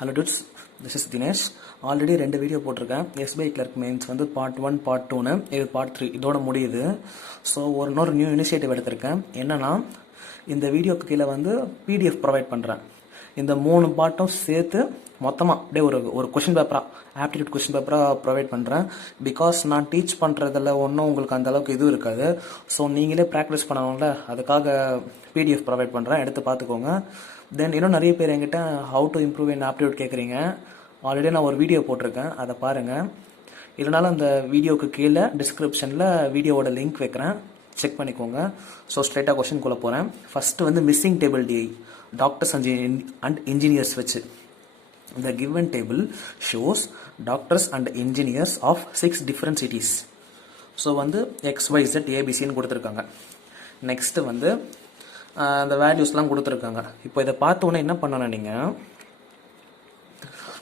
Hello dudes, this is Dinesh. Already 2 video போட்டிருக்கேன். SBI clerk mains வந்து part 1 part 2னு இது part 3 இதோட முடியுது. ஸோ இன்னொரு நியூ இனிஷியேட்டிவ் எடுத்திருக்கேன். என்னன்னா இந்த வீடியோக்கு கீழே வந்து PDF ப்ரொவைட் பண்ணுறேன். இந்த 3 பார்ட்டும் சேர்த்து மொத்தமாக அப்படியே ஒரு கொஷின் பேப்பராக ஆப்டிடியூட் கொஷின் பேப்பராக ப்ரொவைட் பண்ணுறேன். பிகாஸ் நான் டீச் பண்ணுறதில் ஒன்றும் உங்களுக்கு அந்தளவுக்கு இது இருக்காது. ஸோ நீங்களே ப்ராக்டிஸ் பண்ணணும்ல, அதுக்காக PDF ப்ரொவைட் பண்ணுறேன், எடுத்து பார்த்துக்கோங்க. தென் இன்னும் நிறைய பேர் என்கிட்ட how to improve in aptitude கேட்குறீங்க. ஆல்ரெடி நான் ஒரு வீடியோ போட்டிருக்கேன், அதை பாருங்கள். இல்லைனாலும் அந்த வீடியோக்கு கீழே டிஸ்கிரிப்ஷனில் வீடியோவோட லிங்க் வைக்கிறேன், செக் பண்ணிக்கோங்க. ஸோ ஸ்ட்ரைட்டாக கொஷின்குள்ளே போகிறேன். ஃபஸ்ட்டு வந்து missing table DI doctors and engineers வச்சு the given table shows doctors and engineers of 6 different cities. So வந்து XYZ ABCன்னு கொடுத்துருக்காங்க. நெக்ஸ்ட்டு வந்து அந்த வேல்யூஸ்லாம் கொடுத்துருக்காங்க. இப்போ இதை பார்த்தோன்னே என்ன பண்ணணும், நீங்கள்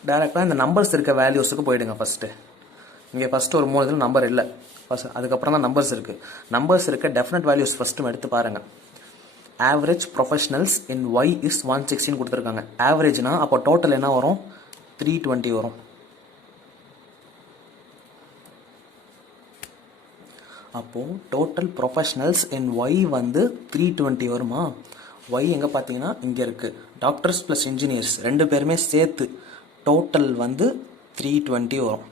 டைரெக்டாக இந்த நம்பர்ஸ் இருக்க வேல்யூஸுக்கு போயிடுங்க. இங்கே ஃபஸ்ட்டு ஒரு 3 இதில் நம்பர் இல்லை, அதுக்கப்புறம் தான் நம்பர்ஸ் இருக்குது. நம்பர்ஸ் இருக்க டெஃபினட் வேல்யூஸ் ஃபஸ்ட்டு எடுத்து பாருங்கள். Average professionals in Y is 160 கொடுத்துருக்காங்க. ஆவரேஜ்னா அப்போ டோட்டல் என்ன வரும், 320 வரும். அப்போது டோட்டல் ப்ரொஃபஷனல்ஸ் இன் Y வந்து 320 வருமா? Y எங்கே பார்த்தீங்கன்னா இங்கே இருக்குது. டாக்டர்ஸ் ப்ளஸ் இன்ஜினியர்ஸ் 2 பேருமே சேர்த்து டோட்டல் வந்து 320 வரும்.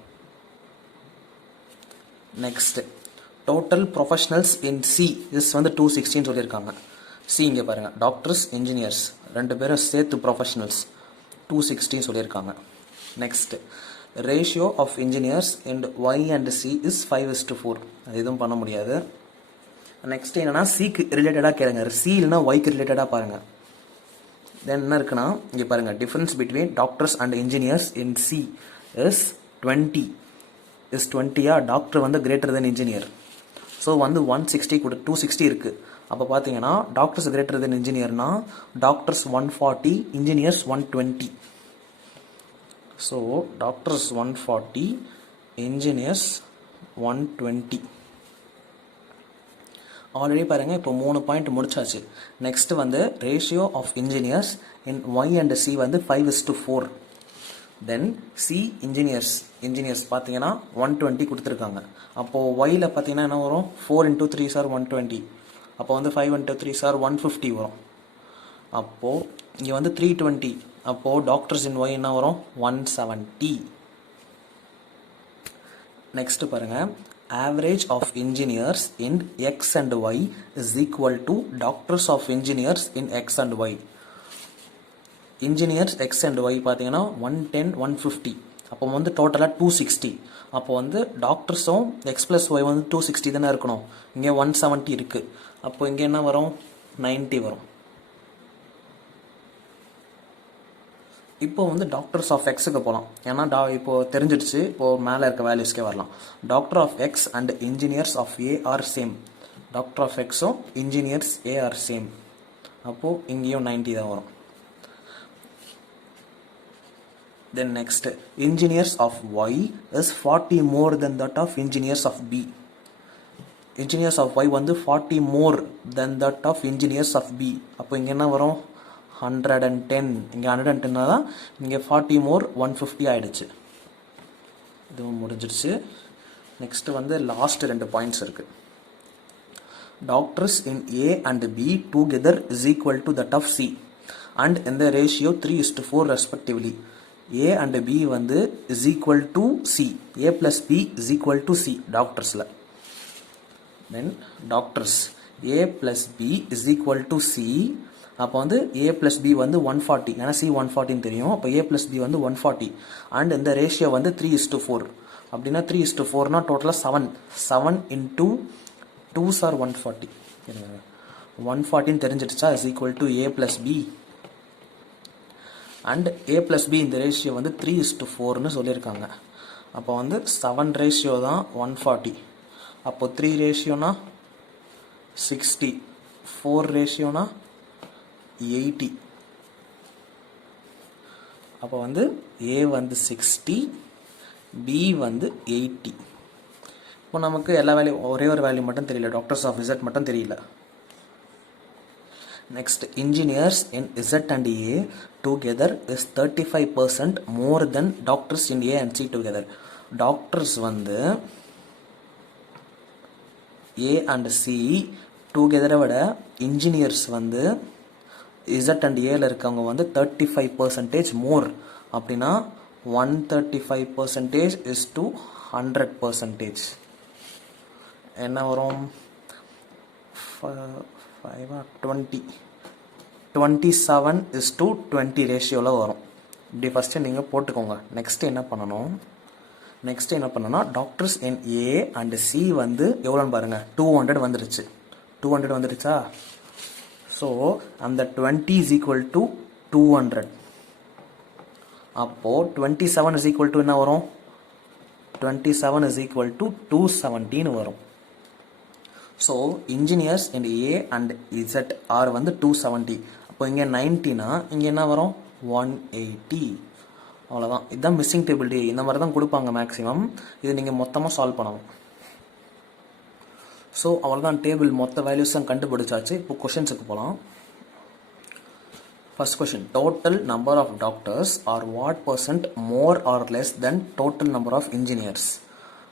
Next total professionals in C is வந்து 260 சொல்லியிருக்காங்க. சி இங்கே பாருங்கள், டாக்டர்ஸ் இன்ஜினியர்ஸ் 2 பேரும் சேர்த்து ப்ரொஃபஷனல்ஸ் 260 சொல்லியிருக்காங்க. Next ratio of engineers and Y and C is 5:4. அது எதுவும் பண்ண முடியாது. நெக்ஸ்ட் என்னன்னா சிக்கு ரிலேட்டடாக கேளுங்க. சி இல்லைனா ஒய்க்கு ரிலேட்டடாக பாருங்கள். தென் என்ன இருக்குன்னா இங்கே பாருங்கள், difference between doctors and engineers in C is 20. Is 20யா? டாக்டர் வந்து கிரேட்டர் தென் இன்ஜினியர். ஸோ வந்து 160 கூட 260 இருக்குது. அப்போ பார்த்தீங்கன்னா டாக்டர்ஸ் கிரேட்டர் தென் இன்ஜினியர்னா doctors 140, engineers 120. So doctors 140, engineers 120. Already பாருங்கள், இப்போ 3 பாயிண்ட் முடிச்சாச்சு. நெக்ஸ்ட் வந்து ratio of engineers in Y and C வந்து 5:4. தென் C இன்ஜினியர்ஸ் பார்த்தீங்கன்னா 120 கொடுத்துருக்காங்க. அப்போது Yயில் பார்த்தீங்கன்னா என்ன வரும், 4 × 3 = 120. அப்போ வந்து 5 × 3 = 150 வரும். அப்போது இங்கே வந்து 320. அப்போது டாக்டர்ஸ் இன் Y என்ன வரும், 170. நெக்ஸ்ட்டு பாருங்கள், average of engineers in X and Y is equal to doctors of engineers in X and Y. Engineers X and Y பார்த்தீங்கன்னா 110, 150. அப்போ வந்து டோட்டலாக 260. அப்போ வந்து டாக்டர்ஸும் X + Y வந்து 260 தானே இருக்கணும். இங்கே 170 இருக்குது. அப்போ இங்கே என்ன வரும், 90 வரும். இப்போ வந்து டாக்டர்ஸ் ஆஃப் எக்ஸுக்கு போகலாம். ஏன்னா இப்போது தெரிஞ்சிடுச்சு. இப்போது மேலே இருக்க வேல்யூஸ்க்கே வரலாம். Doctor of X and engineers of A are same. Doctor of எக்ஸும் இன்ஜினியர்ஸ் A ஆர் சேம். அப்போது இங்கேயும் 90 தான் வரும். Then next, engineers of Y is 40 more than that of engineers of B. Engineers of Y வந்து 40 more than that of engineers of B. அப்போ இங்கே என்ன வரும், 110. இங்கே 110 தான், இங்கே 40 more 150 ஆயிடுச்சு. இதுவும் முடிஞ்சிடுச்சு. நெக்ஸ்ட் வந்து லாஸ்ட் 2 பாயிண்ட்ஸ் இருக்குது. Doctors in A and B together is equal to that of C and in the ratio 3:4 respectively. A and B வந்து is equal to C. A plus B is equal to C டாக்டர்ஸில். Then doctors A plus B is equal to C. அப்போ வந்து A plus B வந்து 140. ஏன்னா C 140 தெரியும். அப்போ A plus B வந்து 140 and இந்த ரேஷியோ வந்து 3:4. அப்படின்னா 3:4னா டோட்டலாக 7 into 2s are 140. 140 தெரிஞ்சிடுச்சா, is equal to A plus B. And A plus B இந்த ரேஷியோ வந்து 3:4ன்னு சொல்லியிருக்காங்க. அப்போ வந்து 7 ரேஷியோ தான் 140. அப்போது 3 ரேஷியோனா 60, 4 ரேஷியோனா 80. அப்போ வந்து A வந்து 60, B வந்து 80. இப்போ நமக்கு எல்லா வேல்யூ ஒரே ஒரு வேல்யூ மட்டும் தெரியல, டாக்டர்ஸ் ஆஃப் Z மட்டும் தெரியல. Next, engineers in Z and A together is 35% more than doctors in A and C together. Doctors வந்து A and C together விட engineers வந்து Z and A இருக்கவங்க வந்து 35% more. அப்படின்னா 135% is to 100%. என்ன வரும்? 20 27 is to 20 ரேஷியோவில் வரும். இப்படி ஃபஸ்ட்டு நீங்கள் போட்டுக்கோங்க. நெக்ஸ்ட்டு என்ன பண்ணணும்னா doctors in A and C வந்து எவ்வளோன்னு பாருங்கள். 200 வந்துருச்சு. 200 வந்துருச்சா? ஸோ அந்த 20 is equal to 200. அப்போது 27 is equal to என்ன வரும்? 27 is equal to 217 வரும். So engineers in A and Z are வந்து 270. அப்போ இங்கே 90னா இங்கே என்ன வரும்? 180. அவ்வளோதான். இதுதான் மிஸ்ஸிங் டேபிள் டி. இந்த மாதிரி தான் கொடுப்பாங்க மேக்ஸிமம். இது நீங்கள் மொத்தமாக சால்வ் பண்ணணும். ஸோ அவ்வளோதான், டேபிள் மொத்த வேல்யூஸ் தான் கண்டுபிடிச்சாச்சு. இப்போ கொஷின்ஸுக்கு போகலாம். First question, total number of doctors are what % more or less than total number of engineers.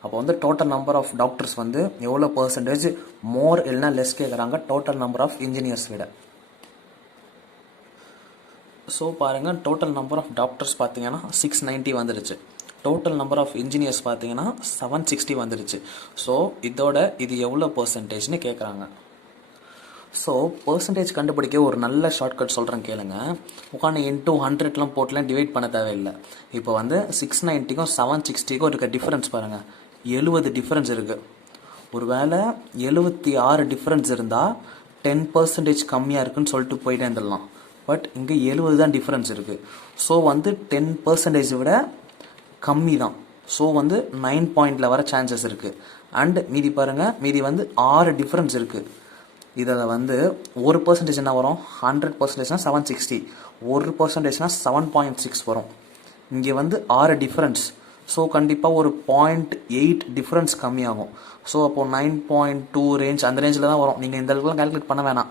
அப்போ வந்து டோட்டல் நம்பர் ஆஃப் டாக்டர்ஸ் வந்து எவ்வளோ % மோர் இல்லைனா லெஸ் கேட்குறாங்க டோட்டல் நம்பர் ஆஃப் இன்ஜினியர்ஸ் விட. ஸோ பாருங்கள், டோட்டல் நம்பர் ஆஃப் டாக்டர்ஸ் பார்த்தீங்கன்னா 690 வந்துடுச்சு. டோட்டல் நம்பர் ஆஃப் இன்ஜினியர்ஸ் பார்த்தீங்கன்னா 760 வந்துடுச்சு. ஸோ இது எவ்வளோ % கேட்குறாங்க. ஸோ பர்சன்டேஜ் கண்டுபிடிக்க ஒரு நல்ல ஷார்ட்கட் சொல்கிறேன் கேளுங்க. உட்காந்து இன்டூ 100லாம் போட்டுலாம் டிவைட் பண்ண தேவையில்லை. இப்போ வந்து 690க்கும் 760க்கும் இருக்க டிஃப்ரென்ஸ் பாருங்கள், 70 டிஃப்ரென்ஸ் இருக்குது. ஒரு வேளை 76 டிஃப்ரென்ஸ் இருந்தால் 10% கம்மியாக இருக்குன்னு சொல்லிட்டு போயிட்டே இருந்துடலாம். பட் இங்கே 70 தான் டிஃப்ரென்ஸ் இருக்குது. ஸோ வந்து 10% விட கம்மி தான். ஸோ வந்து 9 பாயிண்டில் வர சான்சஸ் இருக்குது. அண்ட் மீதி பாருங்கள், மீதி வந்து 6 டிஃப்ரென்ஸ் இருக்குது. இதில் வந்து 1% என்ன வரும்? 100%னா 760, 1%னா 7.6 வரும். இங்கே வந்து 6 டிஃப்ரென்ஸ். ஸோ கண்டிப்பாக ஒரு 0.8 டிஃப்ரென்ஸ் கம்மியாகும். ஸோ அப்போது 9.2 ரேஞ்ச் அந்த ரேஞ்சில் தான் வரும். நீங்கள் இந்த அளவுக்குலாம் கால்குலேட் பண்ண வேணாம்.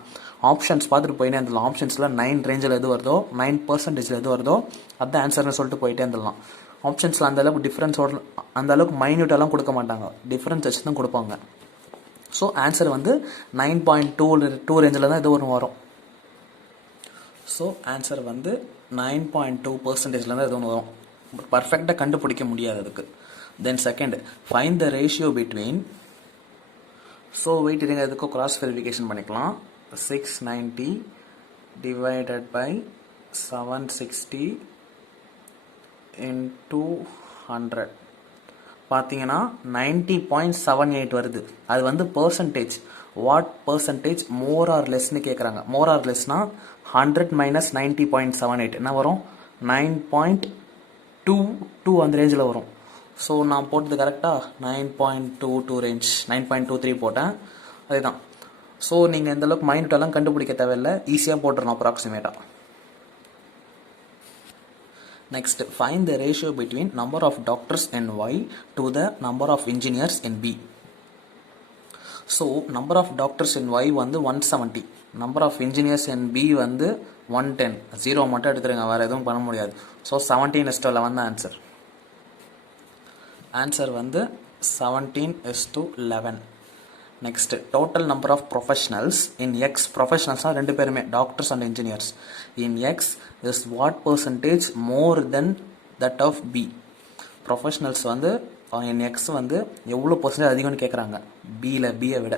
ஆப்ஷன்ஸ் பார்த்துட்டு போயிட்டே இருந்துடலாம். ஆப்ஷன்ஸில் 9 ரேஞ்சில் எது வருதோ, 9% எது வருதோ அதுதான் ஆன்சர்னு சொல்லிட்டு போயிட்டே இருந்துடலாம். ஆப்ஷன்ஸில் அந்த அளவுக்கு டிஃப்ரென்ஸ் அந்த அளவுக்கு மைன்யூட்டெல்லாம் கொடுக்க மாட்டாங்க, டிஃப்ரென்ஸ் வச்சு தான் கொடுப்பாங்க. ஸோ ஆன்சர் வந்து 9.2 ரேஞ்சில் தான் இது ஒன்று வரும். ஸோ ஆன்சர் வந்து 9.2% தான் இது ஒன்று வரும். பர்ஃபெக்டாக கண்டுபிடிக்க முடியாது அதுக்கு. Then second, find the ratio between. So wait இருங்க, இதுக்கு கிராஸ் வெரிஃபிகேஷன் பண்ணிக்கலாம். 690 டிவைடட் பை 760 into 100 பார்த்தீங்கன்னா 90.78 வருது. அது வந்து percentage. What percentage more or லெஸ்ன்னு கேட்குறாங்க. மோர் ஆர் லெஸ்னா 100 minus 90.78 என்ன வரும்? 9.22 அந்த ரேஞ்சில் வரும். ஸோ நான் போட்டது கரெக்டாக 9.22 ரேஞ்ச், 9.23 போட்டேன். அதுதான். ஸோ நீங்கள் இந்த அளவுக்கு மைனூட்டெல்லாம் கண்டுபிடிக்க தேவையில்லை, ஈஸியாக போட்டுடணும் அப்ராக்சிமேட்டாக. Next, find the ratio between number of doctors in Y to the number of engineers in B. So, number of doctors in Y வந்து 170, number of engineers in B வந்து 110. 0 மட்டும் எடுத்துருங்க, வேறு எதுவும் பண்ண முடியாது. ஸோ 17:11 தான் ஆன்சர். ஆன்சர் வந்து 17:11. Next, total number of professionals in X. ப்ரொஃபஷனல்ஸ்னால் ரெண்டு பேருமே doctors and engineers. In X is what percentage more than that of B. Professionals வந்து இன் எக்ஸ் வந்து எவ்வளோ பர்சன்டேஜ் அதிகம்னு கேட்குறாங்க பியை விட.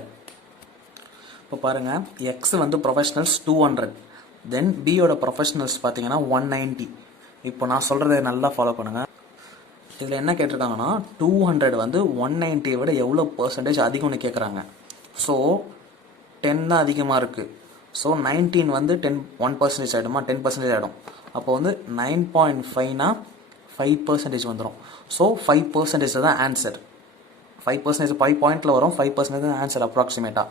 இப்போ பாருங்கள், எக்ஸ் வந்து ப்ரொஃபஷனல்ஸ் 200, தென் பியோட ப்ரொஃபஷனல்ஸ் பார்த்தீங்கன்னா 190. இப்போ நான் சொல்கிறத நல்லா ஃபாலோ பண்ணுங்கள். இதில் என்ன கேட்டிருக்காங்கன்னா 200 வந்து 190 விட எவ்வளோ பர்சன்டேஜ் அதிகம்னு கேட்குறாங்க. ஸோ 10 தான் அதிகமாக இருக்குது. ஸோ 19 வந்து 1% ஆகிடுமா? 10% ஆகிடும். அப்போ வந்து 9.5னா 5% வந்துடும். ஸோ 5% தான் ஆன்சர். 5% 5 பாயிண்டில் வரும். 5% தான் ஆன்சர் அப்ராக்சிமேட்டாக.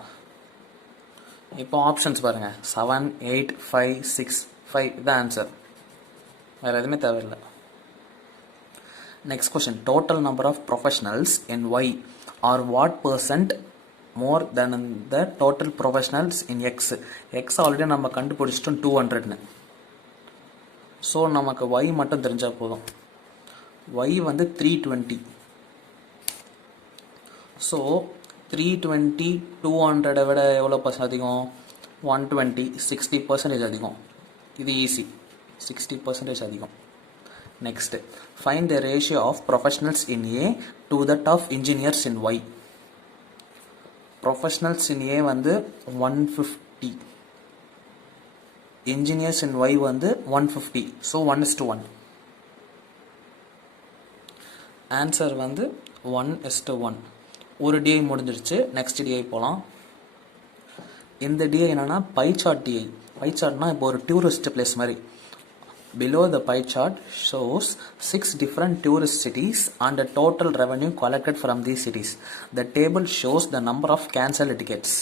இப்போ ஆப்ஷன்ஸ் பாருங்கள், 7, 8, 5, 6, 5 தான் ஆன்சர். வேறு எதுவுமே தேவையில்லை. Next question, total number of professionals in Y or what % more than the total professionals in X. X already நம்ம கண்டுபிடிச்சிட்டோம் 200ன்னு. ஸோ நமக்கு Y மட்டும் தெரிஞ்சால் போதும். Y வந்து 320. ஸோ 320 200 விட எவ்வளோ பர்சன்ட் அதிகம்? 120 60% அதிகம். இது ஈஸி, 60% அதிகம். Next, find the ratio of professionals in A to that of engineers in Y. Professionals in A வந்து 150, இன்ஜினியர்ஸ் இன் ஒய் வந்து 150. ஸோ 1:1. ஆன்சர் வந்து 1:1. ஒரு டிஐ முடிஞ்சிருச்சு. நெக்ஸ்ட் டிஐ போகலாம். இந்த டிஐ என்னன்னா பை சார்ட் டிஐ. பை சார்ட்னா இப்போ ஒரு டூரிஸ்ட் பிளேஸ் மாதிரி. Below the pie chart shows 6 different tourist cities and the total revenue collected from these cities. The table shows the number of cancelled tickets.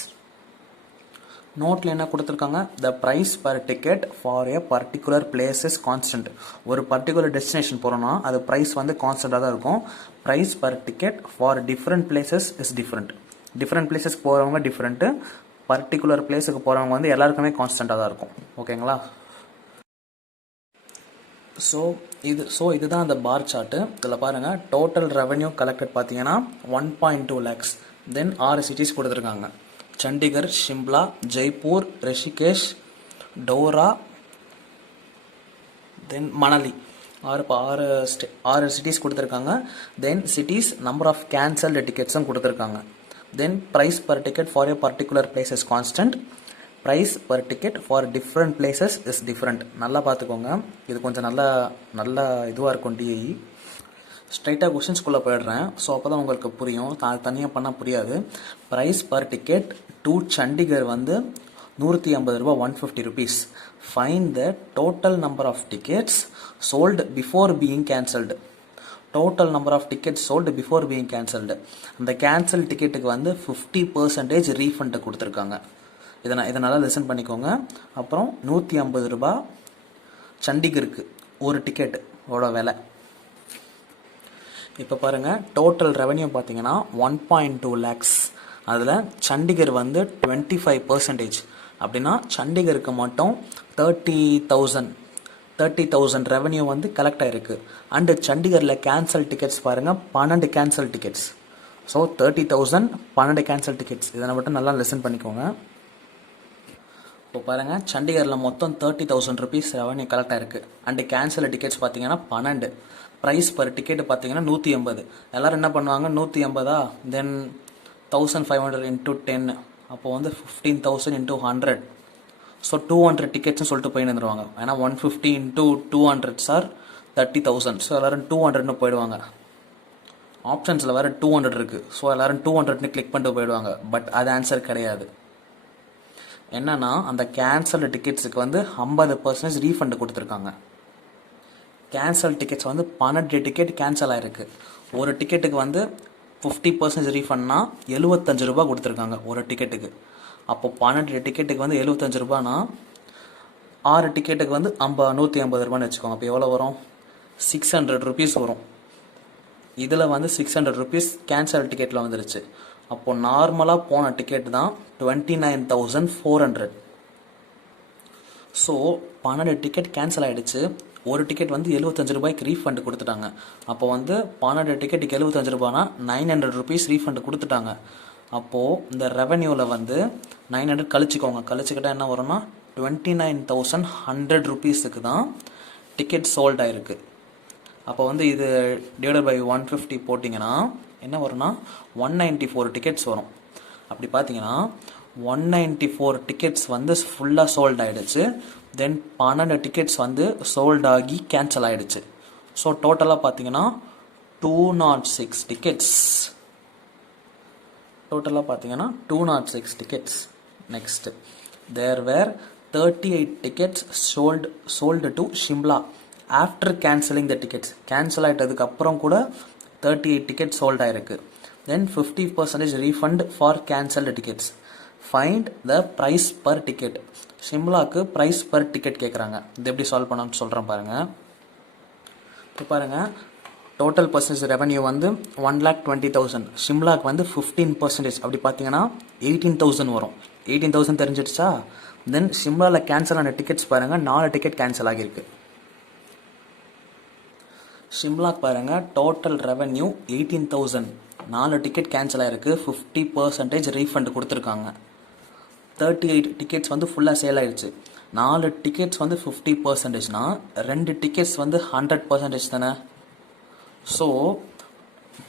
நோட்டில் என்ன கொடுத்துருக்காங்க? The price per ticket for a particular place is constant. ஒரு particular destination போகிறோன்னா அது price வந்து கான்ஸ்டண்ட்டாக தான் இருக்கும். Price per ticket for different places is different. Different பிளேசஸ்க்கு போகிறவங்க டிஃப்ரெண்ட்டு, பர்டிகுலர் பிளேஸுக்கு போகிறவங்க வந்து எல்லாருக்குமே கான்ஸ்டண்ட்டாக தான் இருக்கும். ஓகேங்களா? இதுதான் அந்த பார் சார்ட்டு. இதில் பாருங்கள், டோட்டல் ரெவன்யூ கலெக்டட் பார்த்தீங்கன்னா 1.2 lakhs. தென் 6 சிட்டிஸ் கொடுத்துருக்காங்க. சண்டிகர், ஷிம்லா, ஜெய்ப்பூர், ரிஷிகேஷ், டோரா, தென் மணலி. 6 சிட்டிஸ் கொடுத்துருக்காங்க. Then cities number of cancelled டிக்கெட்ஸும் கொடுத்துருக்காங்க. Then price per ticket for a particular place is constant. Price per ticket for different places is different. நல்லா பார்த்துக்கோங்க, இது கொஞ்சம் நல்லா இதுவாக இருக்கும் டிஐ. ஸ்ட்ரைட்டாக கொஷின்ஸ்குள்ளே போயிடுறேன். ஸோ அப்போ தான் உங்களுக்கு புரியும், தனியாக பண்ணால் புரியாது. Price per ticket to Chandigarh வந்து 150 ரூபா, 150 rupees. Find the total number of tickets sold before being cancelled. Total number of tickets sold before being cancelled. அந்த கேன்சல் டிக்கெட்டுக்கு வந்து 50% ரீஃபண்டு கொடுத்துருக்காங்க. இதனால் லிசன் பண்ணிக்கோங்க. அப்புறம் 150 ரூபா சண்டிகருக்கு ஒரு டிக்கெட் ஓட விலை. இப்போ பாருங்கள், டோட்டல் ரெவன்யூ பார்த்தீங்கன்னா 1.2 lakhs. அதில் சண்டிகர் வந்து 25%. அப்படின்னா சண்டிகருக்கு மட்டும் 30,000 ரெவன்யூ வந்து கலெக்ட் ஆகிருக்கு. அண்டு சண்டிகரில் கேன்சல் டிக்கெட்ஸ் பாருங்கள், 12 cancel tickets. So 30,000 12 cancel tickets. இதனை மட்டும் நல்லா லிசன் பண்ணிக்கோங்க. இப்போ பாருங்கள், சண்டிகரில் மொத்தம் 30,000 rupees ரெவன்யூ கலெக்ட் ஆயிருக்கு. அண்டு கேன்சல் டிக்கெட்ஸ் பார்த்தீங்கன்னா 12. ப்ரைஸ் பர் டிக்கெட் பார்த்தீங்கன்னா 150. எல்லோரும் என்ன பண்ணுவாங்க? 150, தென் 1500 into 10, அப்போது வந்து 15,000 into 100. ஸோ 200 டிக்கெட்ஸ்னு சொல்லிட்டு போயின்னு வந்துடுவாங்க. ஏன்னா 150 into 200 சார் 30,000. ஸோ எல்லோரும் 200ன்னு போயிடுவாங்க. ஆப்ஷன்ஸில் வேறு 200 இருக்குது. ஸோ எல்லோரும் 200ன்னு கிளிக் பண்ணிட்டு போயிடுவாங்க. பட் அது ஆன்சர் கிடையாது. என்னன்னா, அந்த கேன்சல்டு டிக்கெட்ஸுக்கு வந்து 50% ரீஃபண்டு கொடுத்துருக்காங்க. கேன்சல் டிக்கெட்ஸ் வந்து 12 டிக்கெட் கேன்சல் ஆகிருக்கு. ஒரு டிக்கெட்டுக்கு வந்து 50% ரீஃபண்ட்னா 75 ரூபா கொடுத்துருக்காங்க ஒரு டிக்கெட்டுக்கு. அப்போ 12 டிக்கெட்டுக்கு வந்து 75 ரூபானா 6 டிக்கெட்டுக்கு வந்து 150 ரூபான்னு வச்சுக்கோங்க. அப்போ எவ்வளோ வரும்? 600 rupees வரும். இதில் வந்து 600 rupees கேன்சல் டிக்கெட்டில் வந்துருச்சு. அப்போது நார்மலாக போன டிக்கெட் தான் 29,400. ஸோ 12 டிக்கெட் கேன்சல் ஆகிடுச்சு. ஒரு டிக்கெட் வந்து 75 ரூபாய்க்கு ரீஃபண்டு கொடுத்துட்டாங்க. அப்போ வந்து 12 டிக்கெட்டுக்கு 75 ரூபானா 900 rupees ரீஃபண்டு கொடுத்துட்டாங்க. அப்போது இந்த ரெவன்யூவில் வந்து 900 கழிச்சுக்கிட்டால் என்ன வரும்னா 29,100 rupeesக்கு தான் டிக்கெட் சோல்ட் ஆகிருக்கு. அப்போ வந்து இது டிவைடட் பை 150 போட்டிங்கன்னா என்ன வரும்னா 194 டிக்கெட்ஸ் வரும். அப்படி பார்த்தீங்கன்னா 194 டிக்கெட்ஸ் வந்து ஃபுல்லாக சோல்ட் ஆகிடுச்சு. தென் 12 டிக்கெட்ஸ் வந்து சோல்ட் ஆகி கேன்சல் ஆகிடுச்சு. ஸோ டோட்டலாக பார்த்தீங்கன்னா 206 tickets. Next, there were 38 tickets sold to Shimla after cancelling the tickets. Cancel ஆகிட்டதுக்கு அப்புறம் கூட 38 டிக்கெட் சோல்ட் ஆகிருக்கு. Then 50% refund for cancelled tickets. Find the price per ticket. ஷிம்லாக்கு ப்ரைஸ் பர் டிக்கெட் கேட்குறாங்க. இது எப்படி சால்வ் பண்ணணும்னு சொல்கிறேன் பாருங்கள். இப்போ பாருங்கள், டோட்டல் பர்சன்டேஜ் ரெவன்யூ வந்து 1,20,000. ஷிம்லாக்கு வந்து 15%. அப்படி பார்த்தீங்கன்னா 18,000 வரும். 18,000 தெரிஞ்சிடுச்சா? தென் ஷிம்லாவில் கேன்சல் ஆன டிக்கெட்ஸ் பாருங்கள், 4 டிக்கெட் கேன்சல் ஆகியிருக்கு. ஷிம்லாக்கு பாருங்கள், டோட்டல் ரெவன்யூ 18,000, 4 டிக்கெட் கேன்சல் ஆகிருக்கு. 50% ரீஃபண்ட் கொடுத்துருக்காங்க. 38 டிக்கெட்ஸ் வந்து ஃபுல்லாக சேல் ஆகிடுச்சு. 4 டிக்கெட்ஸ் வந்து 50%னா 2 டிக்கெட்ஸ் வந்து 100% தானே. ஸோ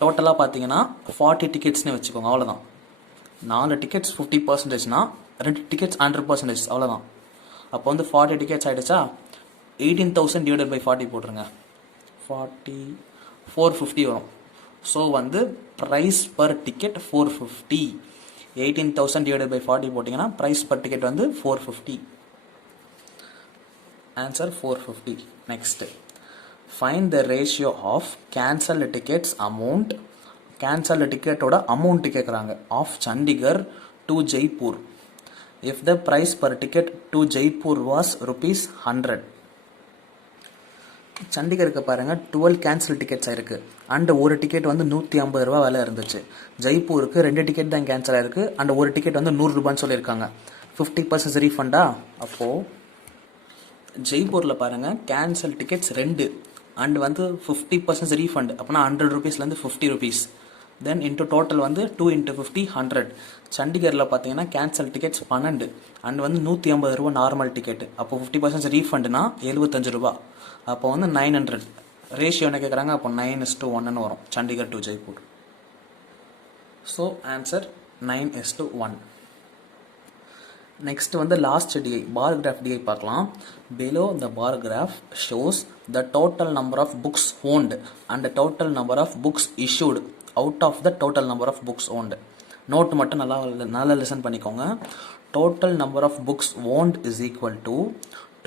டோட்டலாக பார்த்தீங்கன்னா 40 டிக்கெட்ஸ்னு வச்சுக்கோங்க, அவ்வளோதான். 4 டிக்கெட்ஸ் 50%னா 2 டிக்கெட்ஸ் 100%, அவ்வளோதான். அப்போ வந்து 40 டிக்கெட்ஸ் ஆகிடுச்சா? 18,000 டிவைடட் பை 40 போட்டுருங்க. 450 வரும். ஸோ வந்து price per ticket 450. 18,000 divided by 40 போட்டிங்கன்னா ப்ரைஸ் பர் டிக்கெட் வந்து 450. Answer 450. Next, find the ratio of cancelled tickets amount. Cancelled டிக்கெட்டோட அமௌண்ட் கேட்குறாங்க. Of Chandigarh to Jaipur if the price per ticket to Jaipur was ₹100. சண்டிகருக்கு பாருங்கள் 12 cancel tickets ஆயிருக்கு. And ஒரு ticket வந்து ₹150 விலை இருந்துச்சு. ஜெய்ப்பூருக்கு 2 டிக்கெட் தான் கேன்சல் ஆயிருக்கு. அண்ட் ஒரு டிக்கெட் வந்து ₹100 சொல்லியிருக்காங்க. 50% ரீஃபண்டா? அப்போது ஜெய்ப்பூரில் பாருங்கள் கேன்சல் டிக்கெட்ஸ் 2 அண்ட் வந்து 50% ரீஃபண்ட். அப்போனா ₹100 ₹50. தென் இன்ட்டு டோட்டல் வந்து 2 × 50 100. சண்டிகரில் பார்த்தீங்கன்னா கேன்சல் டிக்கெட்ஸ் 12 அண்ட் வந்து ₹150 நார்மல் டிக்கெட்டு. அப்போ 50% ரீஃபண்டுனா ₹75. அப்போ வந்து 900. ரேஷியோ என்ன கேட்குறாங்க? அப்போ 9:1 வரும் Chandigarh to Jaipur. So answer 9:1. Next வந்து last DI, bar graph DI பார்க்கலாம். Below the bar graph shows the total number of books owned and total number of books issued out of the total number of books owned. Note மட்டும் நல்லா listen பண்ணிக்கோங்க. Total number of books owned is equal to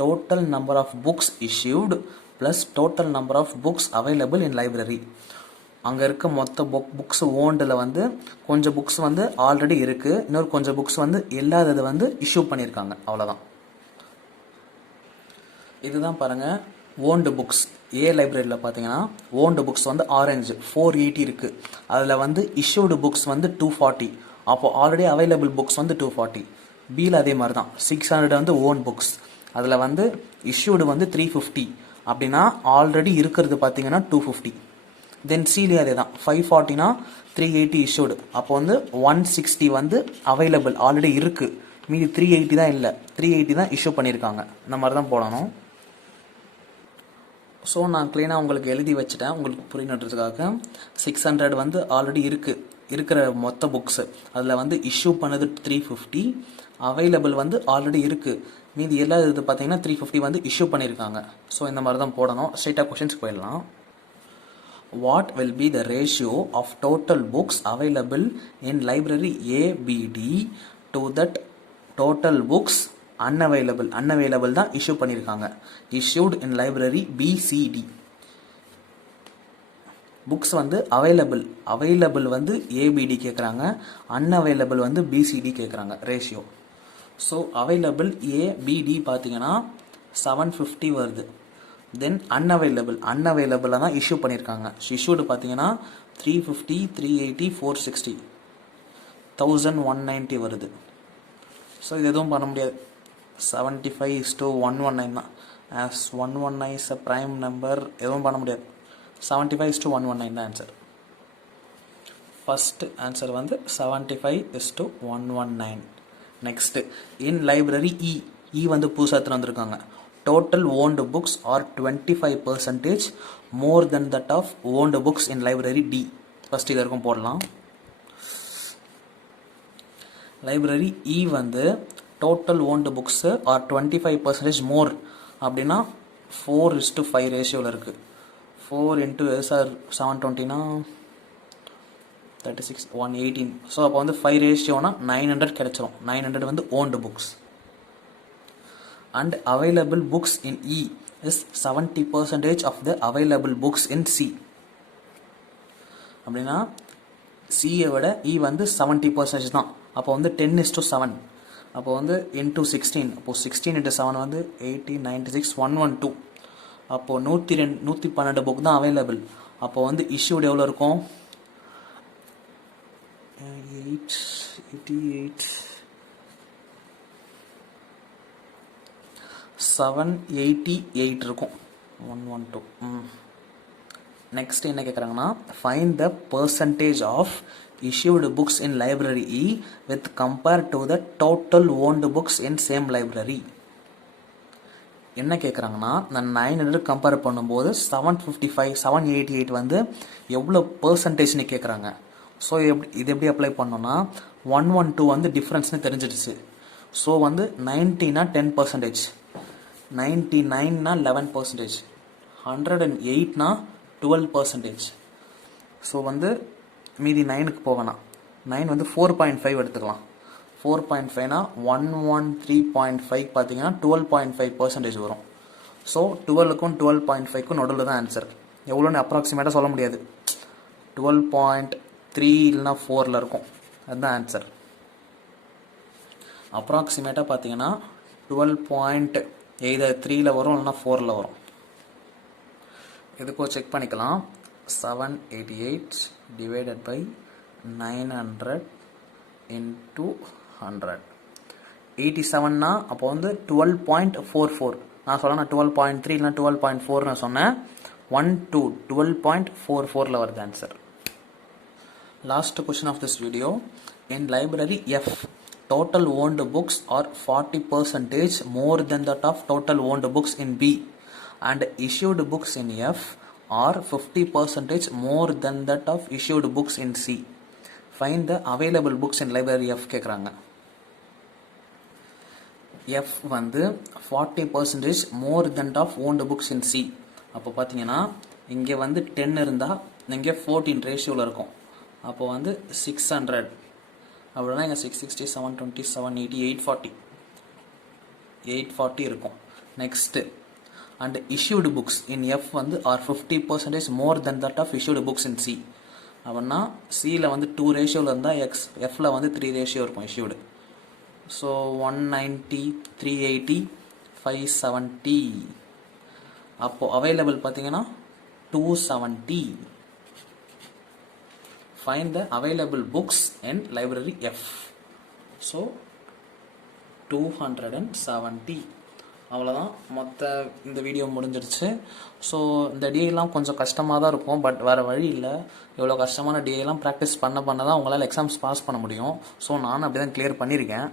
total number of books issued plus total number of books available in library. அங்கே இருக்க மொத்த books ஓண்டில் வந்து கொஞ்சம் books வந்து already இருக்குது, இன்னொரு கொஞ்சம் புக்ஸ் வந்து இல்லாதது வந்து இஷ்யூ பண்ணியிருக்காங்க, அவ்வளோதான். இதுதான் பாருங்கள் ஓன்டு புக்ஸ். ஏ லைப்ரரியில் பார்த்தீங்கன்னா ஓன்டு புக்ஸ் வந்து ஆரஞ்சு 480 இருக்குது. அதில் வந்து இஷ்யூடு புக்ஸ் வந்து 240. அப்போது ஆல்ரெடி அவைலபிள் புக்ஸ் வந்து 240. பியில் அதே மாதிரி தான் 600 வந்து ஓன் புக்ஸ். அதில் வந்து இஷ்யூடு வந்து 350. அப்படின்னா ஆல்ரெடி இருக்கிறது பார்த்தீங்கன்னா 250. தென் சிலே அதே தான் 540னா 380 இஷ்யூடு. அப்போ வந்து 160 வந்து அவைலபிள் ஆல்ரெடி இருக்குது, மீதி 380 தான் இல்லை. 380 தான் இஷ்யூ பண்ணியிருக்காங்க. இந்த மாதிரி தான் போடணும். ஸோ நான் க்ளீனாக உங்களுக்கு எழுதி வச்சுட்டேன் உங்களுக்கு புரியணுன்றதுக்காக. 600 வந்து ஆல்ரெடி இருக்கிற மொத்த புக்ஸு, அதில் வந்து இஷ்யூ பண்ணது 350, அவைலபிள் வந்து ஆல்ரெடி இருக்குது, மீதி எல்லா இது பார்த்தீங்கன்னா 350 வந்து இஷ்யூ பண்ணியிருக்காங்க. ஸோ இந்த மாதிரி தான் போடணும். ஸ்ட்ரெயிட்டாக கொஷின்ஸ் போயிடலாம். What will be the ratio of total books available in library ABD to that total books unavailable தான் இஷ்யூ பண்ணியிருக்காங்க, issued in library BCD. Books வந்து அவைலபிள் வந்து ஏபிடி கேட்குறாங்க, அன்அவைலபிள் வந்து பிசிடி கேட்குறாங்க ரேஷியோ. ஸோ அவைலபிள் ஏபிடி பார்த்தீங்கன்னா 750 வருது. தென் அன்அவைலபிளாக தான் இஷ்யூ பண்ணியிருக்காங்க. இஷ்யூடு பார்த்தீங்கன்னா 350, 380, 460, 1190 வருது. ஸோ இது எதுவும் பண்ண முடியாது. 75:119 தான். As 119 is a prime number, எதுவும் பண்ண முடியாது. 75:119 தான் ஆன்சர். ஃபஸ்ட் ஆன்சர் வந்து 75:119. நெக்ஸ்ட்டு இன் லைப்ரரி இ வந்து புதுசாக எடுத்துகிட்டு வந்திருக்காங்க. Total owned books are 25% more than that of owned books in library D. First இது வரைக்கும் போடலாம். லைப்ரரி இ வந்து டோட்டல் ஓன்டு புக்ஸு ஆர் 25% மோர் அப்படின்னா 4:5 ரேஷியோவில் இருக்குது. 4 × சார் 720னா 36, 118. ஸோ அப்போ வந்து 5 ரேஷியோனா 900 கிடைச்சிரும். 900 வந்து owned books. And available books in E is 70% of the available books in C. அப்படின்னா சியை விட இ வந்து 70% தான். அப்போ வந்து 10:7. அப்போ வந்து into 16. அப்போ 16 × 7 வந்து 80, 96, 112. அப்போது 112 புக் தான் அவைலபிள். அப்போ வந்து இஷ்யூடு எவ்வளோ இருக்கும்? 788 இருக்கும். 112. நெக்ஸ்ட் என்ன கேட்குறாங்கன்னா, find the percentage of issued books in library E with compared to the total owned books in same library. என்ன கேட்குறாங்கன்னா, நான் 900 கம்பேர் பண்ணும்போது 755 788 வந்து எவ்வளோ பர்சன்டேஜ்னு கேட்குறாங்க. ஸோ இது எப்படி அப்ளை பண்ணோன்னா, 112 வந்து டிஃப்ரென்ஸ்னு தெரிஞ்சிடுச்சு. ஸோ வந்து 90னா 10%, 99னா 11%, 108னா 12%. ஸோ வந்து மீதி 9க்கு போவேணாம். 9 வந்து 4.5 எடுத்துக்கலாம். 4.5னா 113.5 பார்த்தீங்கன்னா 12.5% வரும். ஸோ 12க்கும் 12.5க்கும் நடுவில் தான் ஆன்சர். எவ்வளோன்னு அப்ராக்சிமேட்டாக சொல்ல முடியாது. 12.3 இல்லைனா 4ல் இருக்கும். அதுதான் ஆன்சர். அப்ராக்சிமேட்டாக பார்த்தீங்கன்னா 12.3ல் வரும் இல்லைனா 4ல் வரும். எதுக்கோ செக் பண்ணிக்கலாம். 788 divided by 900 into 100. 87னா அப்போ வந்து 12.44. நான் சொன்னேன் 12.3 இல்லைனா 12.4 நான் சொன்னேன். 12.44ல் வருது answer. Last question of this video. In library F, total owned books are 40% more than that of total owned books in B, and issued books in F are 50% more than that of issued books in C. Find the available books in library F கேட்குறாங்க. F வந்து 40% more than of owned books in C. அப்போ பார்த்தீங்கன்னா இங்கே வந்து 10 இருந்தால் இங்கே 14 ரேஷியோவில் இருக்கும். அப்போ வந்து 600 அப்படின்னா இங்கே 660 720 780 840 இருக்கும். Next and issued books in F வந்து are 50% more than that of issued books in C. அப்படின்னா சியில் வந்து 2 ரேஷியோவில் இருந்தால் Fல வந்து 3 ரேஷியோ இருக்கும் issued. ஸோ 190 380 570. அப்போது அவைலபிள் பார்த்தீங்கன்னா 270. Find the available books in library F. So 270. அவ்வளோதான், மொத்த இந்த வீடியோ முடிஞ்சிருச்சு. ஸோ இந்த டிஏலாம் கொஞ்சம் கஷ்டமாக தான் இருக்கும். பட் வேறு வழி இல்லை. இவ்வளோ கஷ்டமான டிஏலாம் ப்ராக்டிஸ் பண்ண தான் உங்களால் எக்ஸாம்ஸ் பாஸ் பண்ண முடியும். ஸோ நானும் அப்படி தான் கிளியர் பண்ணியிருக்கேன்.